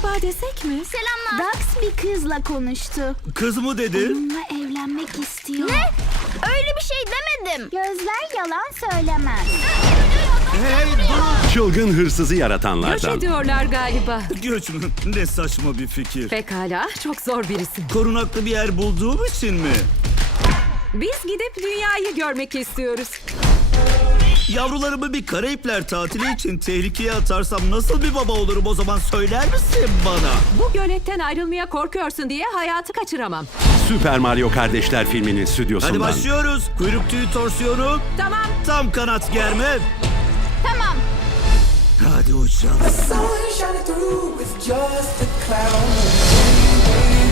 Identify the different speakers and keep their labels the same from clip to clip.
Speaker 1: Merhaba desek mi?
Speaker 2: Selamlar.
Speaker 3: Dax bir kızla konuştu.
Speaker 4: Kız mı dedi?
Speaker 3: Onunla evlenmek istiyor.
Speaker 2: Ne? Öyle bir şey demedim.
Speaker 3: Gözler yalan söylemez.
Speaker 4: Hey dur!
Speaker 5: Çılgın hırsızı
Speaker 1: Göç
Speaker 5: yaratanlardan.
Speaker 1: ediyorlar galiba.
Speaker 4: Göç mü? Ne saçma bir fikir.
Speaker 1: Pekala, çok zor birisin.
Speaker 4: Korunaklı bir yer bulduğum için mi?
Speaker 1: Biz gidip dünyayı görmek istiyoruz.
Speaker 4: Yavrularımı bir Karayipler tatili için tehlikeye atarsam nasıl bir baba olurum o zaman söyler misin bana?
Speaker 1: Bu göletten ayrılmaya korkuyorsun diye hayatı kaçıramam.
Speaker 5: Süper Mario Kardeşler filminin stüdyosundan.
Speaker 4: Hadi başlıyoruz. Kuyruk tüyü torsiyonu,
Speaker 1: Tamam.
Speaker 4: tam kanat germe.
Speaker 2: Tamam.
Speaker 4: Hadi uçalım.
Speaker 6: Sun shining through with just a cloud.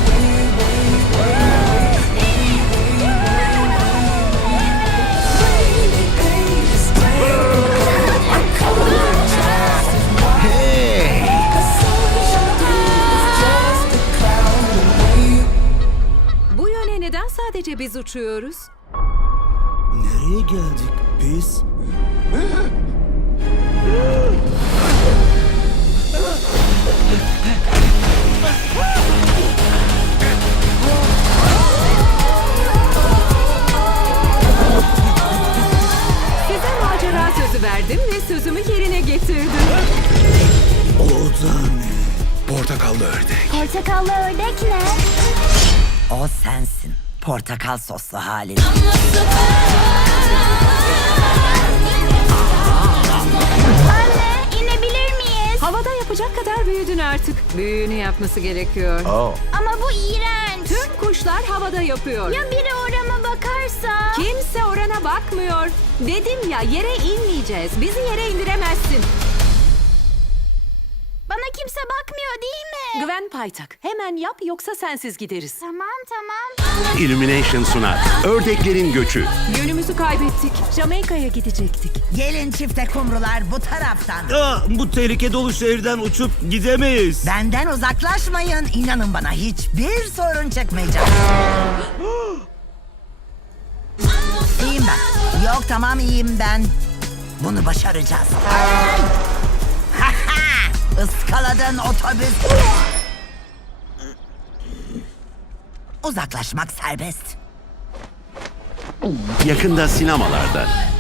Speaker 1: Bu yöne neden sadece biz uçuyoruz?
Speaker 4: Nereye geldik biz?
Speaker 1: Size macera sözü verdim ve sözümü yerine getirdim.
Speaker 4: O da ne?
Speaker 5: Portakallı ördek.
Speaker 3: Portakallı ördek ne?
Speaker 7: O sensin. Portakal soslu halin.
Speaker 3: Anne, inebilir miyiz?
Speaker 1: Havada yapacak kadar büyüdün artık. Büyüğünü yapması gerekiyor.
Speaker 3: Ama bu iğrenç.
Speaker 1: Tüm kuşlar havada yapıyor.
Speaker 3: Ya biri orama bakarsa?
Speaker 1: Kimse orana bakmıyor. Dedim ya, yere inmeyeceğiz. Bizi yere indiremezsin.
Speaker 3: Bana kimse bakmıyor değil mi?
Speaker 1: Gwen Paytak, hemen yap yoksa sensiz gideriz.
Speaker 3: Tamam.
Speaker 5: Illumination sunar. Ördeklerin göçü.
Speaker 1: Yönümüzü kaybettik. Jamaika'ya gidecektik.
Speaker 7: Gelin çifte kumrular bu taraftan.
Speaker 4: Bu tehlike dolu şehirden uçup gidemeyiz.
Speaker 7: Benden uzaklaşmayın. İnanın bana hiçbir sorun çıkmayacak. İyiyim ben. Yok tamam iyiyim ben. Bunu başaracağız. Iskaladın otobüs. Uzaklaşmak serbest.
Speaker 5: Yakında sinemalarda.